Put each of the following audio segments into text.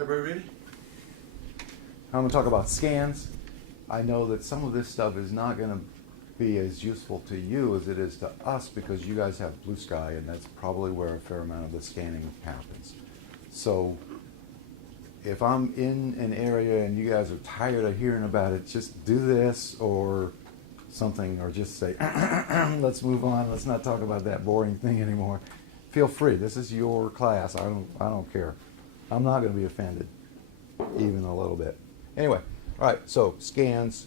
Everybody ready? I'm going to talk about scans. I know that some of this stuff is not going to be as useful to you as it is to us because you guys have blue sky, and that's probably where a fair amount of the scanning happens. So if I'm in an area and you guys are tired of hearing about it, just do this or something, or just say, let's move on. Let's not talk about that boring thing anymore. Feel free. This is your class. I don't care. I'm not going to be offended, even a little bit. Anyway, all right, so scans.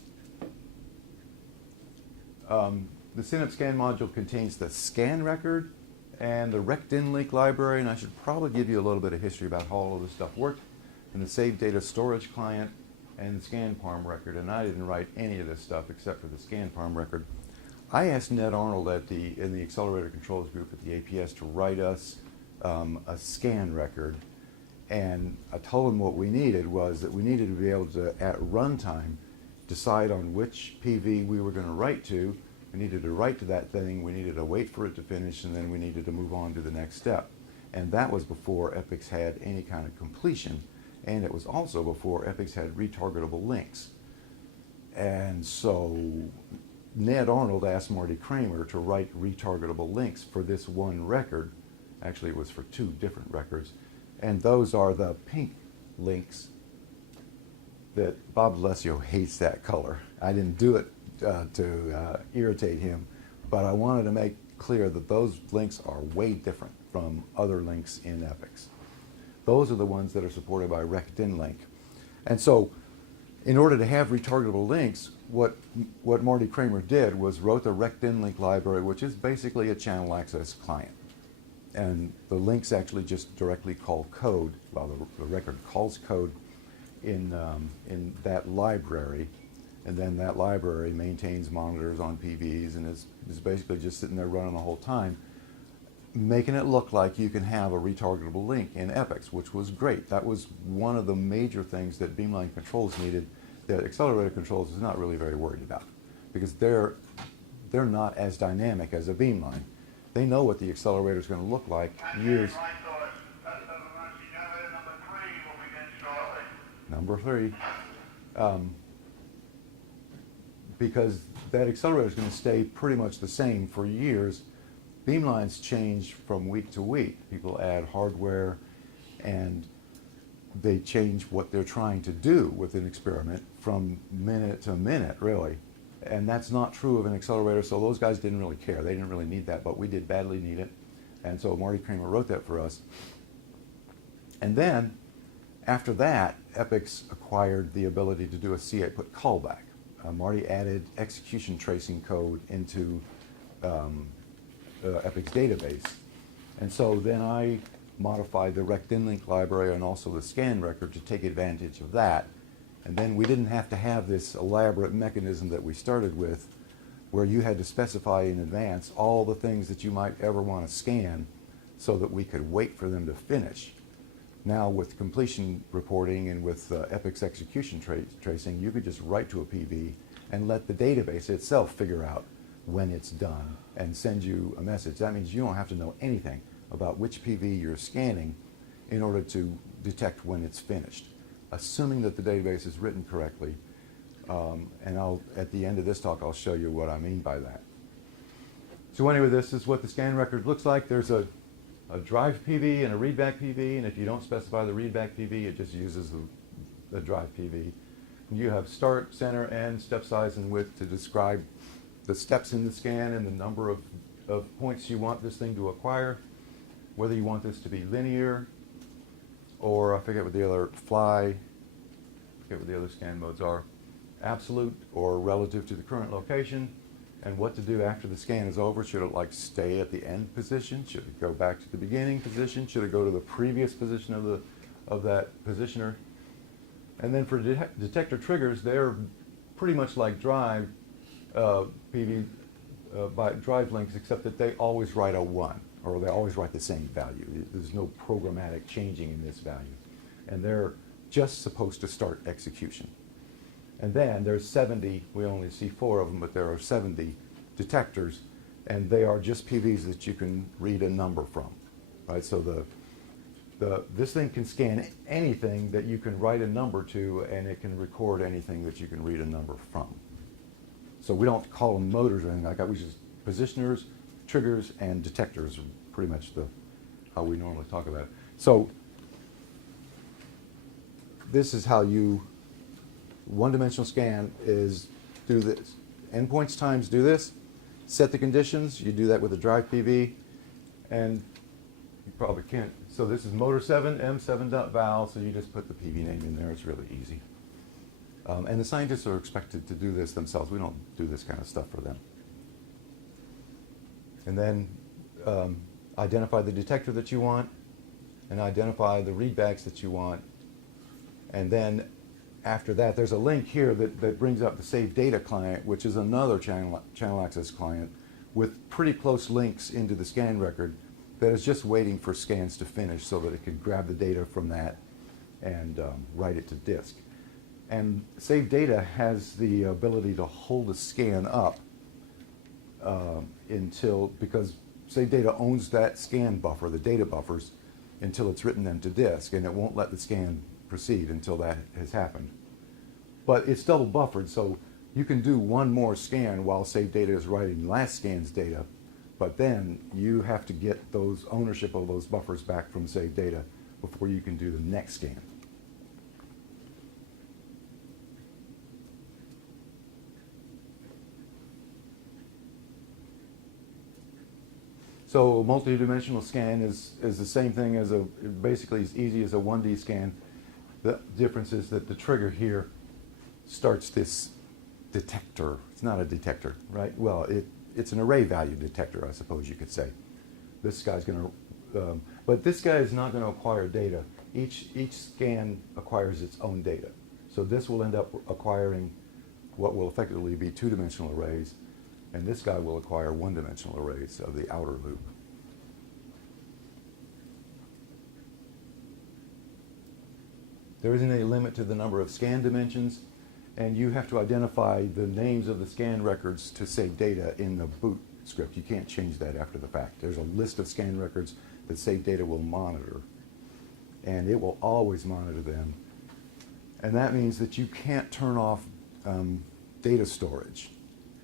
The Synapse Scan module contains the scan record and the rectin link library, and I should probably give you a little bit of history about how all of this stuff worked, and the save data storage client and the scan parm record. And I didn't write any of this stuff except for the scan parm record. I asked Ned Arnold in the Accelerator Controls group at the APS to write us a scan record. And I told him what we needed was that we needed to be able to, at runtime, decide on which PV we were going to write to. We needed to write to that thing, we needed to wait for it to finish, and then we needed to move on to the next step. And that was before Epics had any kind of completion. And it was also before Epics had retargetable links. And so Ned Arnold asked Marty Kramer to write retargetable links for this one record. Actually, it was for two different records. And those are the pink links that Bob D'Alessio hates that color. I didn't do it to irritate him, but I wanted to make clear that those links are way different from other links in Epics. Those are the ones that are supported by rectin link. And so in order to have retargetable links, what Marty Kramer did was wrote the rectin link library, which is basically a channel access client. And the links actually just directly call code. Well, the record calls code in that library, and then that library maintains monitors on PVs and is basically just sitting there running the whole time, making it look like you can have a retargetable link in Epics, which was great. That was one of the major things that Beamline Controls needed that Accelerator Controls is not really very worried about, because they're not as dynamic as a Beamline. They know what the accelerator is going to look like years. Number three. Because that accelerator is going to stay pretty much the same for years. Beamlines change from week to week. People add hardware and they change what they're trying to do with an experiment from minute to minute, really. And that's not true of an accelerator, so those guys didn't really care. They didn't really need that, but we did badly need it. And so Marty Kramer wrote that for us. And then, after that, Epics acquired the ability to do a C-output callback. Marty added execution tracing code into Epics database. And so then I modified the rectin link library and also the scan record to take advantage of that. And then we didn't have to have this elaborate mechanism that we started with, where you had to specify in advance all the things that you might ever want to scan so that we could wait for them to finish. Now with completion reporting and with Epics execution tracing, you could just write to a PV and let the database itself figure out when it's done and send you a message. That means you don't have to know anything about which PV you're scanning in order to detect when it's finished, assuming that the database is written correctly. And at the end of this talk, I'll show you what I mean by that. So anyway, this is what the scan record looks like. There's a drive PV and a readback PV, and if you don't specify the readback PV, it just uses the drive PV. And you have start, center, end, step size, and width to describe the steps in the scan and the number of points you want this thing to acquire, whether you want this to be linear, or I forget what the other scan modes are, absolute or relative to the current location, and what to do after the scan is over. Should it like stay at the end position? Should it go back to the beginning position? Should it go to the previous position of that positioner? And then for detector triggers, they're pretty much like drive PV by drive links, except that they always write a 1, or they always write the same value. There's no programmatic changing in this value. And they're just supposed to start execution. And then there's 70, we only see 4 of them, but there are 70 detectors, and they are just PVs that you can read a number from, right? So this thing can scan anything that you can write a number to, and it can record anything that you can read a number from. So we don't call them motors or anything like that. We just positioners, triggers, and detectors are pretty much how we normally talk about it. So this is how you, one-dimensional scan is do this. Endpoints times do this. Set the conditions. You do that with a drive PV, and you probably can't. So this is motor 7, M7.val, so you just put the PV name in there. It's really easy. And the scientists are expected to do this themselves. We don't do this kind of stuff for them. And then identify the detector that you want, and identify the readbacks that you want. And then after that, there's a link here that brings up the Save Data client, which is another channel access client with pretty close links into the scan record that is just waiting for scans to finish so that it can grab the data from that and write it to disk. And Save Data has the ability to hold a scan up because Save Data owns that scan buffer, the data buffers, until it's written them to disk, and it won't let the scan proceed until that has happened. But it's double buffered, so you can do one more scan while Save Data is writing last scan's data, but then you have to get those ownership of those buffers back from Save Data before you can do the next scan. So a multi-dimensional scan is the same thing as basically as easy as a 1D scan. The difference is that the trigger here starts this detector. It's not a detector, right? Well, it's an array value detector, I suppose you could say. This guy's going to, but this guy is not going to acquire data. Each scan acquires its own data. So this will end up acquiring what will effectively be two-dimensional arrays, and this guy will acquire one-dimensional arrays of the outer loop. There isn't any limit to the number of scan dimensions, and you have to identify the names of the scan records to save data in the boot script. You can't change that after the fact. There's a list of scan records that Save Data will monitor, and it will always monitor them. And that means that you can't turn off data storage.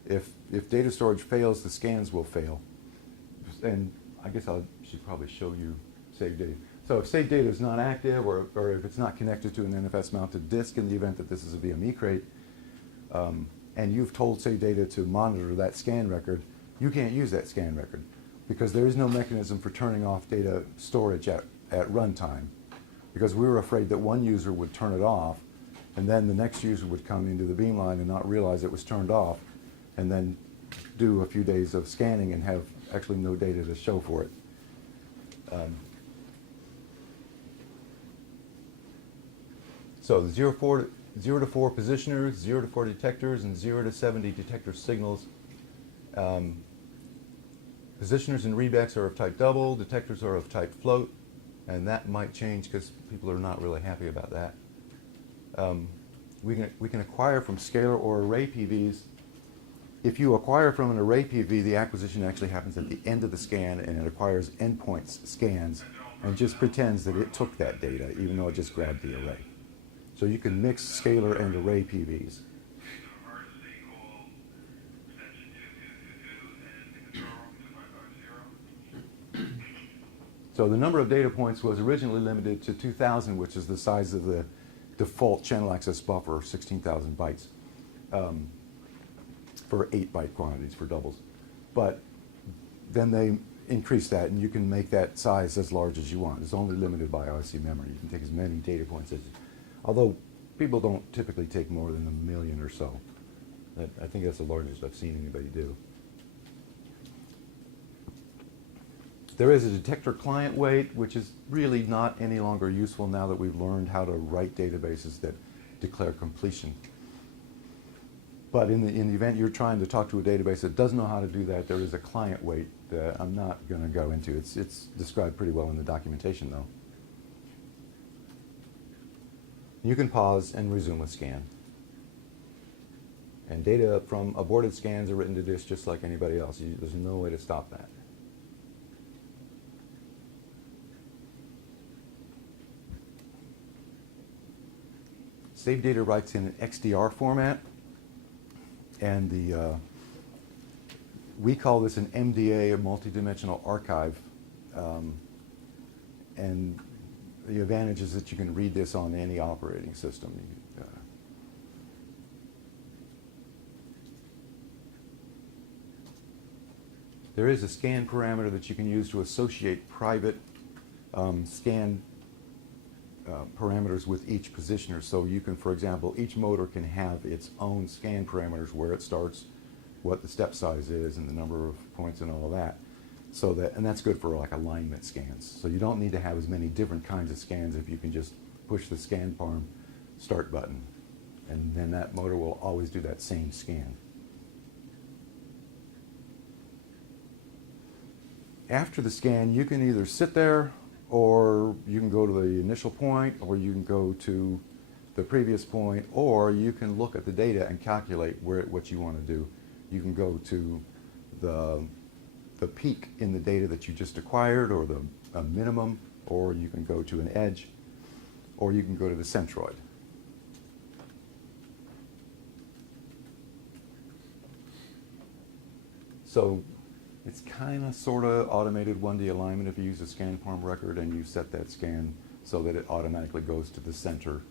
If data storage fails, the scans will fail. And I guess I should probably show you Save Data. So if Save Data is not active, or if it's not connected to an NFS-mounted disk in the event that this is a VME crate, and you've told Save Data to monitor that scan record, you can't use that scan record because there is no mechanism for turning off data storage at runtime, because we were afraid that one user would turn it off, and then the next user would come into the beamline and not realize it was turned off, and then do a few days of scanning and have actually no data to show for it. So 0 to 4 positioners, 0 to 4 detectors, and 0 to 70 detector signals. Positioners and readbacks are of type double, detectors are of type float, and that might change because people are not really happy about that. We can acquire from scalar or array PVs. If you acquire from an array PV, the acquisition actually happens at the end of the scan, and it acquires endpoints scans and just pretends that it took that data, even though it just grabbed the array. So you can mix scalar and array PVs. So the number of data points was originally limited to 2,000, which is the size of the default channel access buffer, 16,000 bytes, for 8-byte quantities for doubles. But then they increased that, and you can make that size as large as you want. It's only limited by RC memory. You can take as many data points as although people don't typically take more than 1 million or so. I think that's the largest I've seen anybody do. There is a detector client weight, which is really not any longer useful now that we've learned how to write databases that declare completion. But in the event you're trying to talk to a database that doesn't know how to do that, there is a client weight that I'm not going to go into. It's described pretty well in the documentation, though. You can pause and resume a scan. And data from aborted scans are written to disk just like anybody else. There's no way to stop that. Save data writes in an XDR format, and we call this an MDA, a multi-dimensional archive, and the advantage is that you can read this on any operating system. There is a scan parameter that you can use to associate private scan parameters with each positioner. So you can, for example, each motor can have its own scan parameters, where it starts, what the step size is, and the number of points and all of that. So that, and that's good for like alignment scans. So you don't need to have as many different kinds of scans if you can just push the scan farm start button, and then that motor will always do that same scan. After the scan, you can either sit there, or you can go to the initial point, or you can go to the previous point, or you can look at the data and calculate what you want to do. You can go to the peak in the data that you just acquired, or a minimum, or you can go to an edge, or you can go to the centroid. So it's kind of sort of automated 1D alignment if you use a scan farm record and you set that scan so that it automatically goes to the center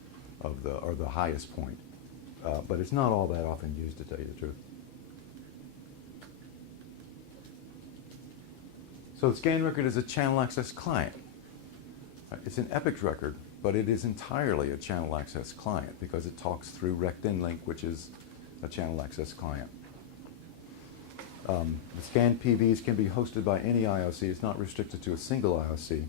of the highest point. But it's not all that often used, to tell you the truth. So the scan record is a channel access client. It's an EPIX record, but it is entirely a channel access client because it talks through RectInLink, which is a channel access client. The scan PVs can be hosted by any IOC. It's not restricted to a single IOC.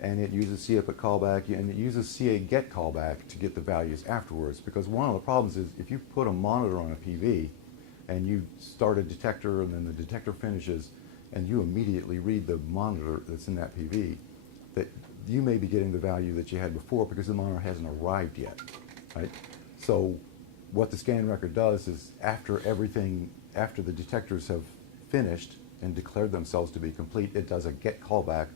And it uses CEPIC callback, and it uses CA get callback to get the values afterwards, because one of the problems is if you put a monitor on a PV and you start a detector and then the detector finishes and you immediately read the monitor that's in that PV, that you may be getting the value that you had before because the monitor hasn't arrived yet, right? So what the scan record does is after the detectors have finished and declared themselves to be complete, it does a get callback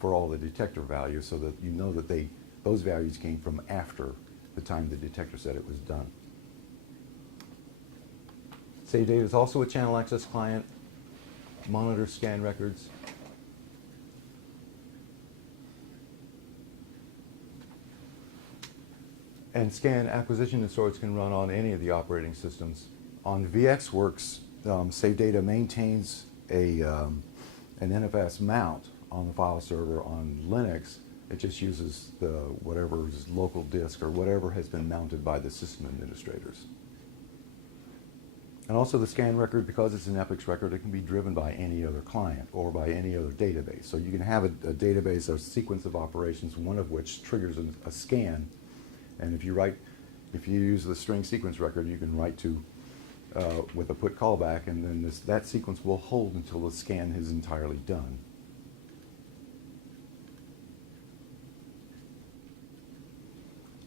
for all the detector values so that you know that those values came from after the time the detector said it was done. Save data is also a channel access client, monitors scan records. And scan acquisition and storage can run on any of the operating systems. On VxWorks, Save Data maintains an NFS mount on the file server. On Linux, it just uses whatever's local disk or whatever has been mounted by the system administrators. And also the scan record, because it's an EPIX record, it can be driven by any other client or by any other database. So you can have a database, a sequence of operations, one of which triggers a scan. And if you use the string sequence record, you can write to with a put callback, and then that sequence will hold until the scan is entirely done.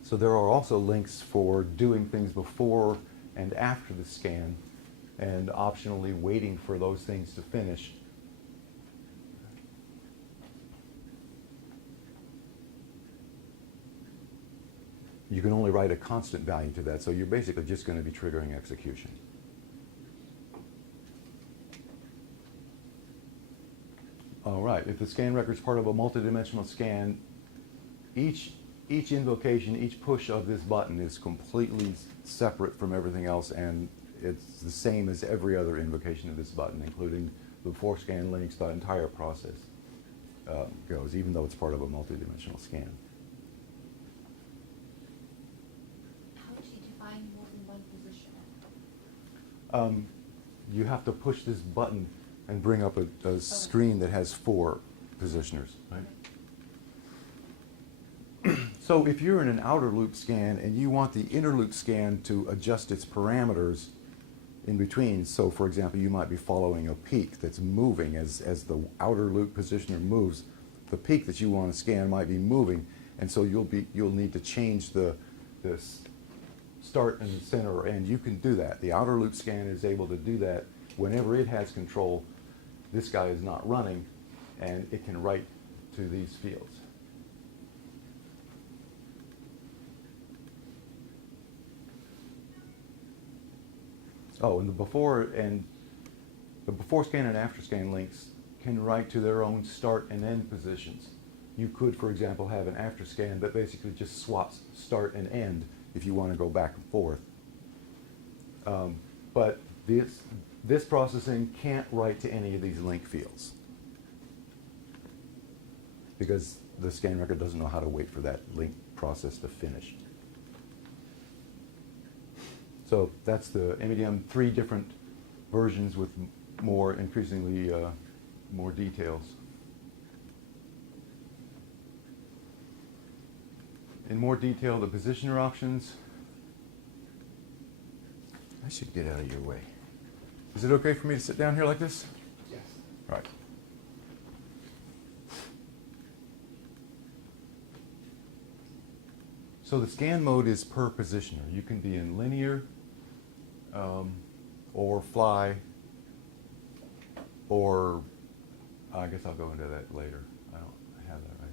So there are also links for doing things before and after the scan, and optionally waiting for those things to finish. You can only write a constant value to that, so you're basically just going to be triggering execution. All right, if the scan record is part of a multidimensional scan, each invocation, each push of this button is completely separate from everything else, and it's the same as every other invocation of this button, including the before scan links. The entire process goes, even though it's part of a multidimensional scan. How do you define more than one position? You have to push this button and bring up a screen that has 4 positioners, right? So if you're in an outer loop scan and you want the inner loop scan to adjust its parameters in between, so for example, you might be following a peak that's moving as the outer loop positioner moves, the peak that you want to scan might be moving, and so you'll need to change the start and the center or end. You can do that. The outer loop scan is able to do that whenever it has control. This guy is not running, and it can write to these fields. Oh, and the before scan and after scan links can write to their own start and end positions. You could, for example, have an after scan that basically just swaps start and end if you want to go back and forth. But this processing can't write to any of these link fields because the scan record doesn't know how to wait for that link process to finish. So that's the MEDM, 3 different versions with more, increasingly more details. In more detail, the positioner options. I should get out of your way. Is it okay for me to sit down here like this? Yes. Right. So the scan mode is per positioner. You can be in linear or fly, or I guess I'll go into that later. I don't have that right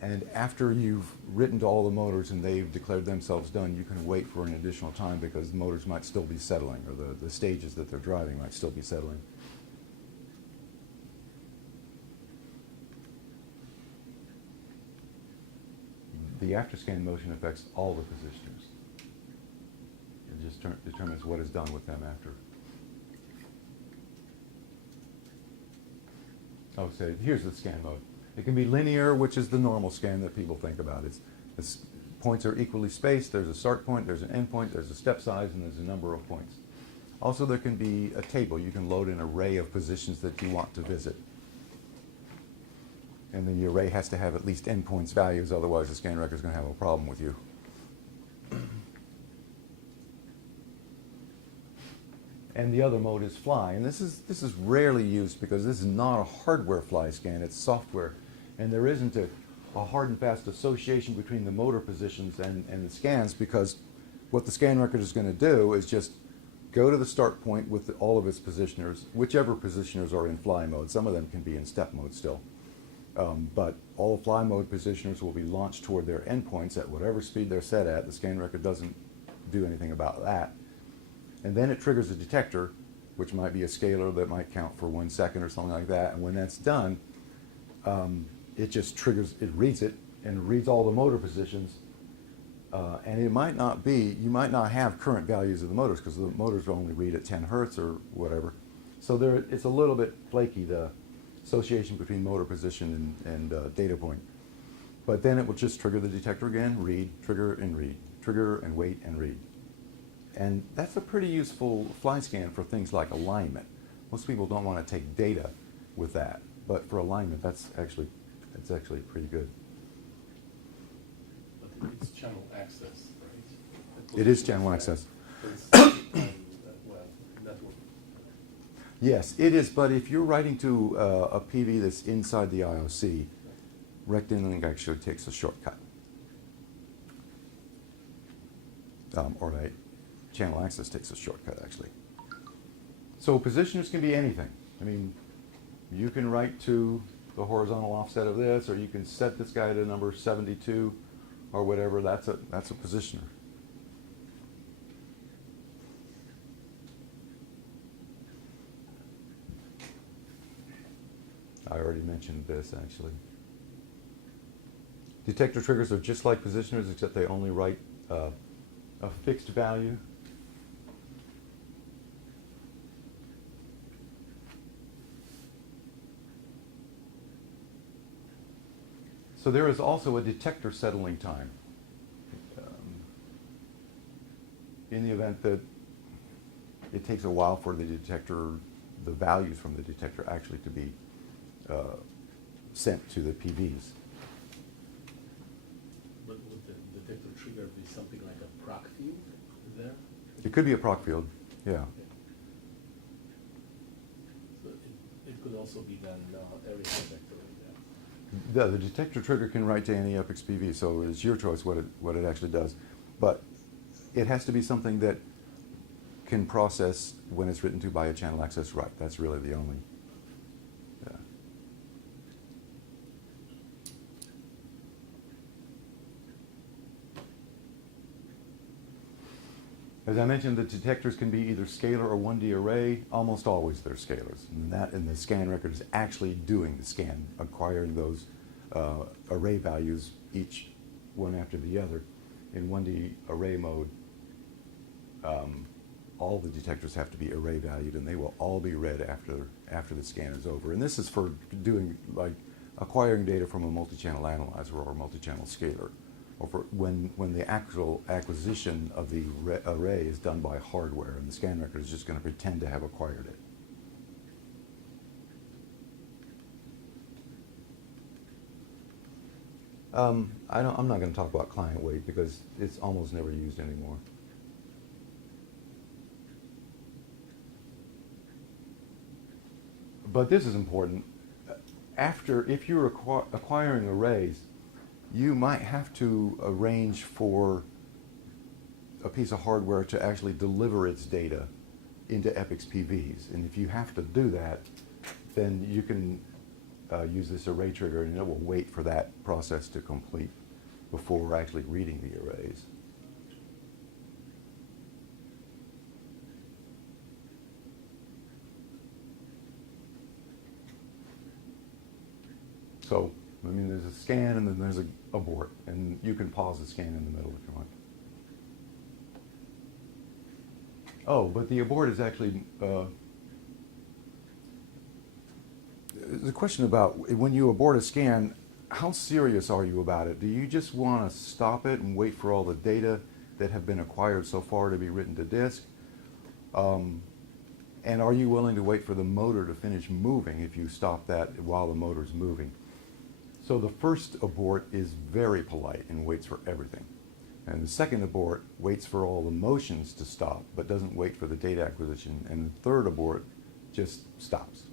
here. And after you've written to all the motors and they've declared themselves done, you can wait for an additional time because the motors might still be settling, or the stages that they're driving might still be settling. The after-scan motion affects all the positioners. It just determines what is done with them after. Oh, so here's the scan mode. It can be linear, which is the normal scan that people think about. It's points are equally spaced. There's a start point, there's an end point, there's a step size, and there's a number of points. Also, there can be a table. You can load an array of positions that you want to visit. And then the array has to have at least endpoints values, otherwise the scan record is going to have a problem with you. And the other mode is fly. And this is rarely used because this is not a hardware fly scan, it's software. And there isn't a hard and fast association between the motor positions and the scans, because what the scan record is going to do is just go to the start point with all of its positioners, whichever positioners are in fly mode. Some of them can be in step mode still. But all fly mode positioners will be launched toward their endpoints at whatever speed they're set at. The scan record doesn't do anything about that. And then it triggers a detector, which might be a scalar that might count for 1 second or something like that. And when that's done, it just triggers, it reads it, and it reads all the motor positions. And it might not be, you might not have current values of the motors because the motors only read at 10 hertz or whatever. So it's a little bit flaky, the association between motor position and data point. But then it will just trigger the detector again, read, trigger and read, trigger and wait and read. And that's a pretty useful fly scan for things like alignment. Most people don't want to take data with that, but for alignment, it's actually pretty good. But it's channel access, right? It is channel access. Well, network. Yes, it is, but if you're writing to a PV that's inside the IOC, rectilinear actually takes a shortcut. Or channel access takes a shortcut, actually. So positioners can be anything. I mean, you can write to the horizontal offset of this, or you can set this guy to number 72 or whatever. That's a positioner. I already mentioned this, actually. Detector triggers are just like positioners, except they only write a fixed value. So there is also a detector settling time. In the event that it takes a while for the detector, the values from the detector actually to be sent to the PVs. But would the detector trigger be something like a proc field there? It could be a proc field, yeah. Okay. So it could also be then area detector right there. The detector trigger can write to any Epix PV, so it's your choice what it actually does. But it has to be something that can process when it's written to by a channel access write. That's really the only. Yeah. As I mentioned, the detectors can be either scalar or 1D array. Almost always they're scalars. And the scan record is actually doing the scan, acquiring those array values, each one after the other. In 1D array mode, all the detectors have to be array valued, and they will all be read after the scan is over. And this is for doing, like, acquiring data from a multi-channel analyzer or a multi-channel scalar, or for when the actual acquisition of the array is done by hardware, and the scan record is just going to pretend to have acquired it. I'm not going to talk about client weight because it's almost never used anymore. But this is important. If you're acquiring arrays, you might have to arrange for a piece of hardware to actually deliver its data into EPIC's PVs. And if you have to do that, then you can use this array trigger, and it will wait for that process to complete before actually reading the arrays. So, I mean, there's a scan and then there's an abort, and you can pause the scan in the middle if you want. Oh, but the abort is actually the question about when you abort a scan, how serious are you about it? Do you just want to stop it and wait for all the data that have been acquired so far to be written to disk? And are you willing to wait for the motor to finish moving if you stop that while the motor's moving? So the first abort is very polite and waits for everything. And the second abort waits for all the motions to stop, but doesn't wait for the data acquisition. And the third abort just stops.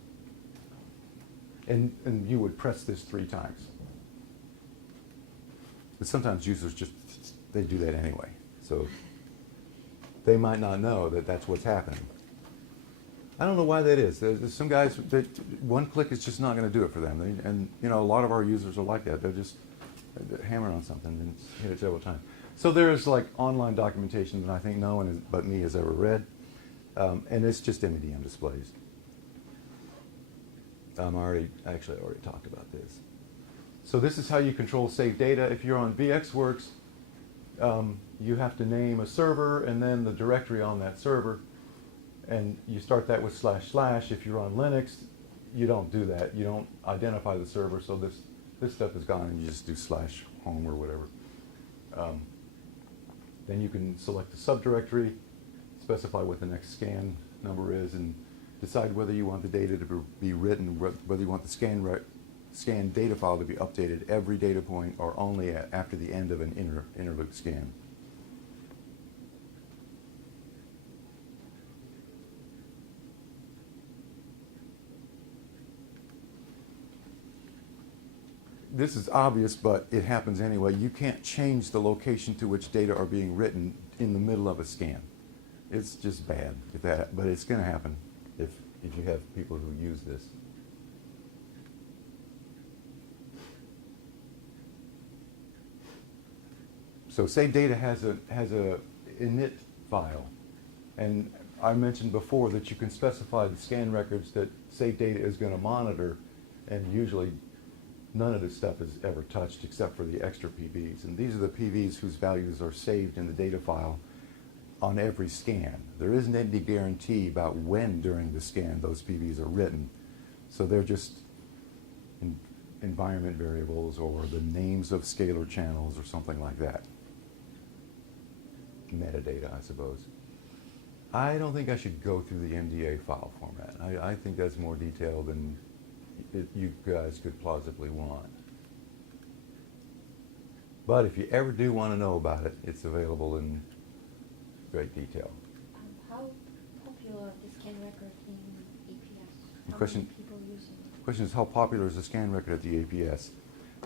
And you would press this 3 times. But sometimes users they do that anyway. So they might not know that that's what's happening. I don't know why that is. There's some guys that one click is just not going to do it for them. And you know, a lot of our users are like that. They're just hammering on something and hit it several times. So there's like online documentation that I think no one but me has ever read, and it's just MDM displays. I already talked about this. So this is how you control saved data. If you're on VxWorks, you have to name a server and then the directory on that server. And you start that with // If you're on Linux, you don't do that. You don't identify the server, so this stuff is gone, and you just do /home or whatever. Then you can select a subdirectory, specify what the next scan number is, and decide whether you want the data to be written, whether you want the scan data file to be updated every data point or only after the end of an interlude scan. This is obvious, but it happens anyway. You can't change the location to which data are being written in the middle of a scan. It's just bad, but it's going to happen if you have people who use this. So save data has a init file, and I mentioned before that you can specify the scan records that save data is going to monitor, and usually none of this stuff is ever touched except for the extra PVs. And these are the PVs whose values are saved in the data file on every scan. There isn't any guarantee about when during the scan those PVs are written. So they're just environment variables or the names of scalar channels or something like that. Metadata, I suppose. I don't think I should go through the MDA file format. I think that's more detailed than you guys could plausibly want. But if you ever do want to know about it, it's available in great detail. How popular is the scan record in APS? How Question- many people use it? The question is, how popular is the scan record at the APS?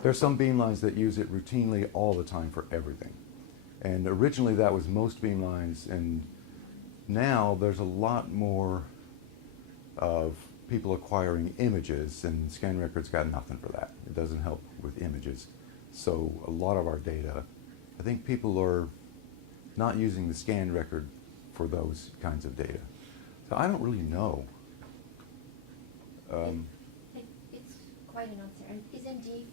There are some beamlines that use it routinely all the time for everything. And originally that was most beamlines, and now there's a lot more of people acquiring images, and scan records got nothing for that. It doesn't help with images. So a lot of our data, I think people are not using the scan record for those kinds of data. So I don't really know. It's quite an answer. And is MD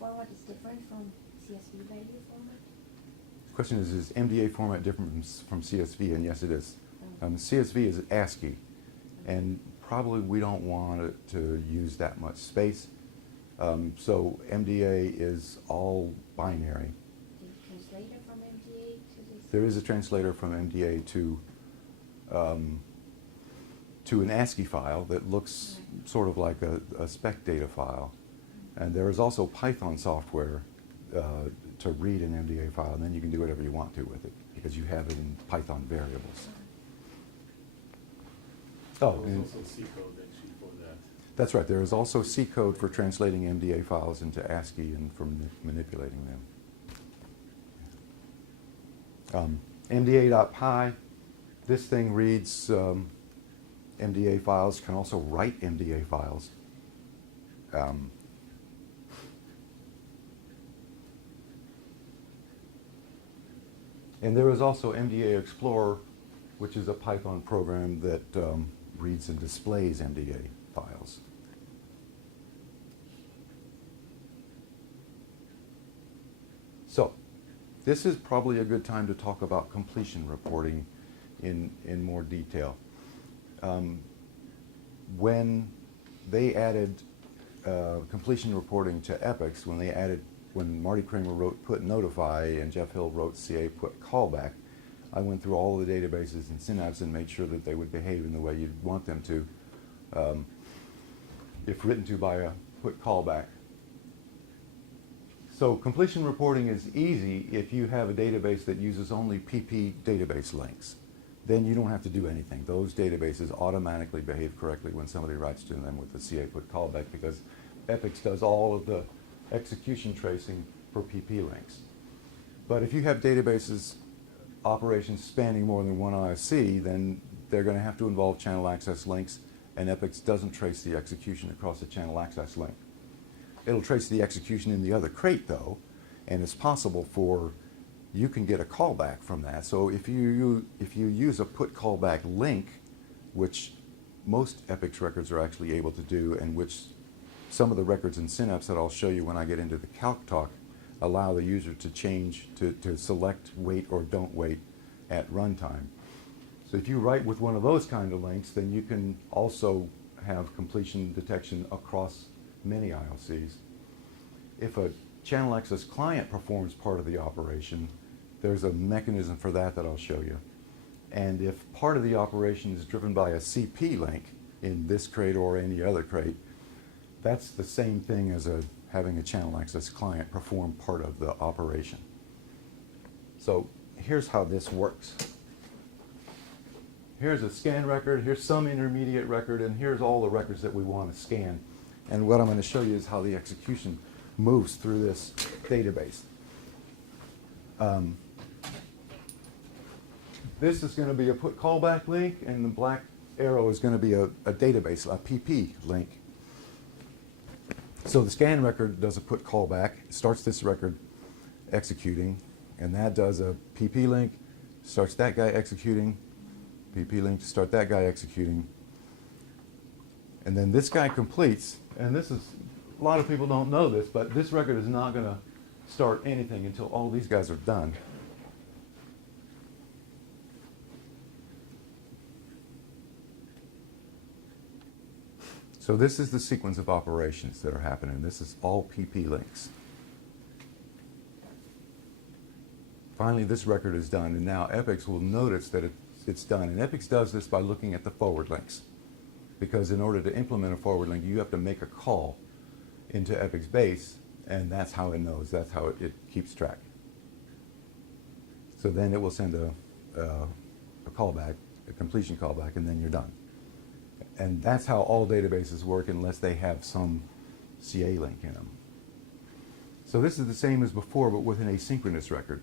format is different from CSV value format? The question is MDA format different from CSV? And yes, it is. Oh. CSV is ASCII, and probably we don't want it to use that much space. So MDA is all binary. Do you translate it from MDA to this? There is a translator from MDA to an ASCII file that looks sort of like a spec data file. And there is also Python software to read an MDA file, and then you can do whatever you want to with it because you have it in Python variables. Oh, There's and also C code actually for that. that's right. There is also C code for translating MDA files into ASCII and for manipulating them. MDA.py, this thing reads MDA files, can also write MDA files. And there is also MDA Explorer, which is a Python program that reads and displays MDA files. So, this is probably a good time to talk about completion reporting in more detail. When they added completion reporting to Epics, when Marty Kramer wrote put notify and Jeff Hill wrote CA put callback, I went through all the databases in Synapse and made sure that they would behave in the way you'd want them to, if written to by a put callback. So completion reporting is easy if you have a database that uses only PP database links. Then you don't have to do anything. Those databases automatically behave correctly when somebody writes to them with the CA put callback because Epics does all of the execution tracing for PP links. But if you have databases operations spanning more than one ISC, then they're going to have to involve channel access links, and Epics doesn't trace the execution across a channel access link. It'll trace the execution in the other crate, though, and it's possible for you can get a callback from that. So if you use a put callback link, which most Epics records are actually able to do, and which some of the records in Synapse that I'll show you when I get into the calc talk allow the user to change, to select wait or don't wait at runtime. So if you write with one of those kind of links, then you can also have completion detection across many ILCs. If a channel access client performs part of the operation, there's a mechanism for that I'll show you. And if part of the operation is driven by a CP link in this crate or any other crate, that's the same thing as having a channel access client perform part of the operation. So here's how this works. Here's a scan record, here's some intermediate record, and here's all the records that we want to scan. And what I'm going to show you is how the execution moves through this database. This is going to be a put callback link, and the black arrow is going to be a database, a PP link. So the scan record does a put callback, starts this record executing, and that does a PP link, starts that guy executing, PP link to start that guy executing. And then this guy completes, and this is, a lot of people don't know this, but this record is not going to start anything until all these guys are done. So this is the sequence of operations that are happening. This is all PP links. Finally, this record is done, and now Epics will notice that it's done. And Epics does this by looking at the forward links. Because in order to implement a forward link, you have to make a call into Epics base, and that's how it knows. That's how it keeps track. So then it will send a callback, a completion callback, and then you're done. And that's how all databases work unless they have some CA link in them. So this is the same as before, but with an asynchronous record.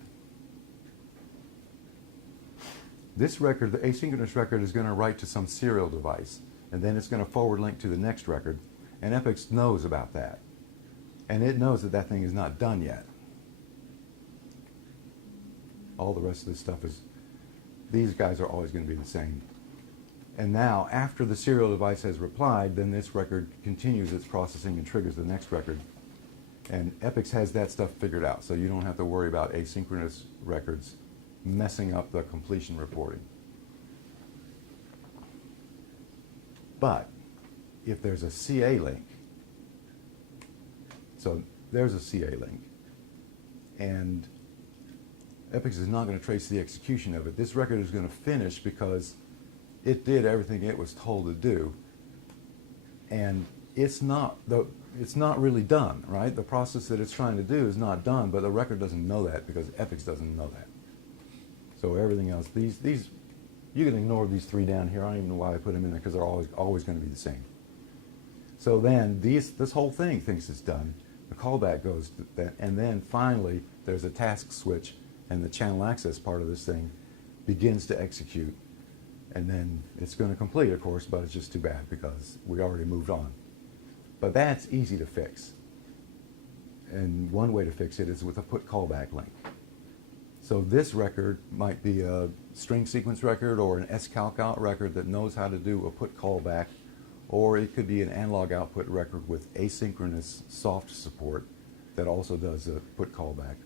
This record, the asynchronous record, is going to write to some serial device, and then it's going to forward link to the next record, and Epics knows about that. And it knows that that thing is not done yet. All the rest of this stuff is these guys are always going to be the same. And now, after the serial device has replied, then this record continues its processing and triggers the next record. And Epix has that stuff figured out, so you don't have to worry about asynchronous records messing up the completion reporting. But if there's a CA link, so there's a CA link, and Epix is not going to trace the execution of it. This record is going to finish because it did everything it was told to do, and it's not really done, right? The process that it's trying to do is not done, but the record doesn't know that because Epix doesn't know that. So everything else, these you can ignore these three down here. I don't even know why I put them in there because they're always going to be the same. So then this whole thing thinks it's done. The callback goes to that, and then finally there's a task switch, and the channel access part of this thing begins to execute. And then it's going to complete, of course, but it's just too bad because we already moved on. But that's easy to fix. And one way to fix it is with a put callback link. So this record might be a string sequence record or an scalc out record that knows how to do a put callback, or it could be an analog output record with asynchronous soft support that also does a put callback.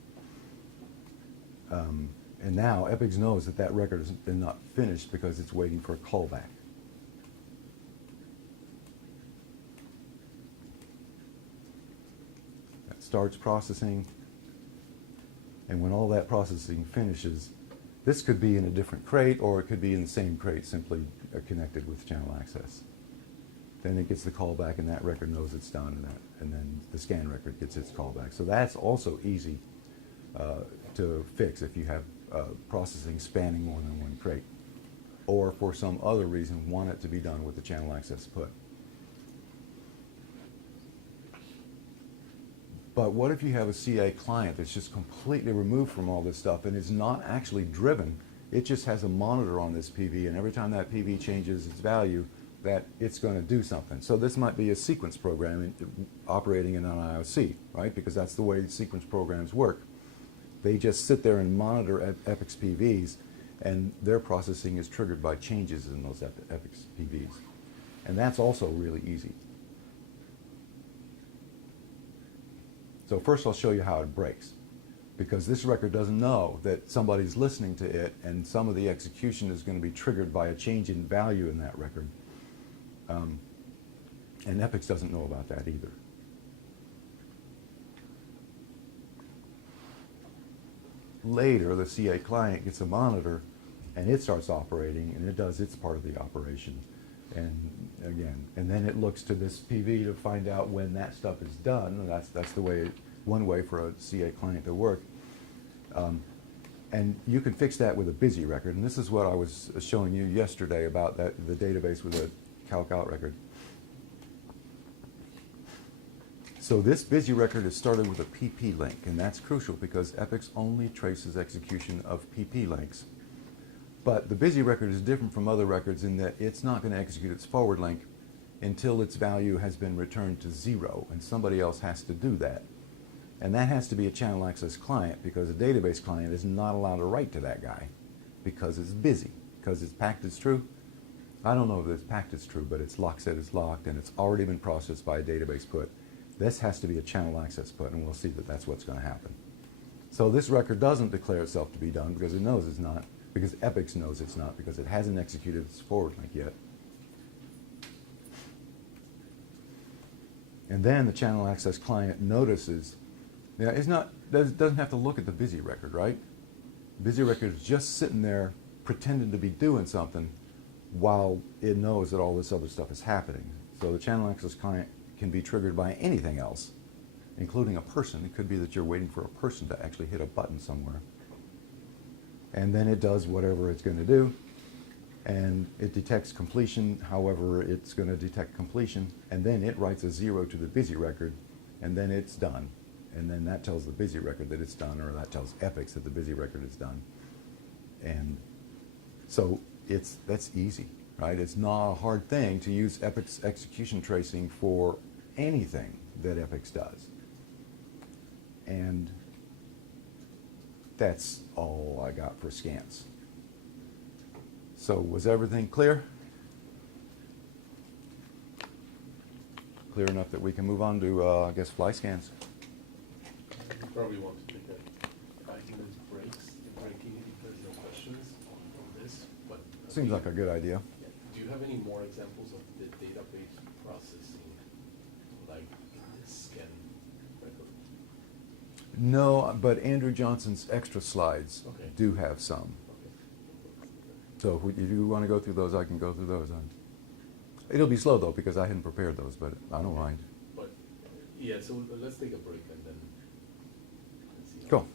And now Epix knows that that record has been not finished because it's waiting for a callback. That starts processing, and when all that processing finishes, this could be in a different crate or it could be in the same crate, simply connected with channel access. Then it gets the callback, and that record knows it's done, and then the scan record gets its callback. So that's also easy to fix if you have processing spanning more than one crate, or for some other reason want it to be done with the channel access put. But what if you have a CA client that's just completely removed from all this stuff and is not actually driven? It just has a monitor on this PV, and every time that PV changes its value, that it's going to do something. So this might be a sequence program operating in an IOC, right? Because that's the way sequence programs work. They just sit there and monitor Epix PVs, and their processing is triggered by changes in those Epix PVs. And that's also really easy. So first I'll show you how it breaks, because this record doesn't know that somebody's listening to it, and some of the execution is going to be triggered by a change in value in that record. And Epix doesn't know about that either. Later, the CA client gets a monitor, and it starts operating, and it does its part of the operation. And again, and then it looks to this PV to find out when that stuff is done. And that's the way, one way for a CA client to work. And you can fix that with a busy record. And this is what I was showing you yesterday about the database with a calc out record. So this busy record is started with a PP link, and that's crucial because Epix only traces execution of PP links. But the busy record is different from other records in that it's not going to execute its forward link until its value has been returned to 0, and somebody else has to do that. And that has to be a channel access client, because a database client is not allowed to write to that guy because it's busy, because it's packed as true. I don't know if it's packed as true, but it's locked said it's locked, and it's already been processed by a database put. This has to be a channel access put, and we'll see that that's what's going to happen. So this record doesn't declare itself to be done because it knows it's not, because Epix knows it's not, because it hasn't executed its forward link yet. And then the channel access client notices, yeah, doesn't have to look at the busy record, right? Busy record is just sitting there pretending to be doing something while it knows that all this other stuff is happening. So the channel access client can be triggered by anything else, including a person. It could be that you're waiting for a person to actually hit a button somewhere. And then it does whatever it's going to do, and it detects completion however it's going to detect completion, and then it writes a 0 to the busy record, and then it's done. And then that tells the busy record that it's done, or that tells Epix that the busy record is done. And so that's easy, right? It's not a hard thing to use Epix execution tracing for anything that Epix does. And that's all I got for scans. So was everything clear? Clear enough that we can move on to, I guess, fly scans. You probably want to take a 5 minute breaking if there's no questions on this, but. Seems like a good idea. Yeah. Do you have any more examples of the database processing, like in the scan record? No, but Andrew Johnson's extra slides Okay. do have some. Okay. So if you want to go through those, I can go through those. It'll be slow though because I hadn't prepared those, but I don't mind. But, yeah, so let's take a break and then. Let's see how- Cool.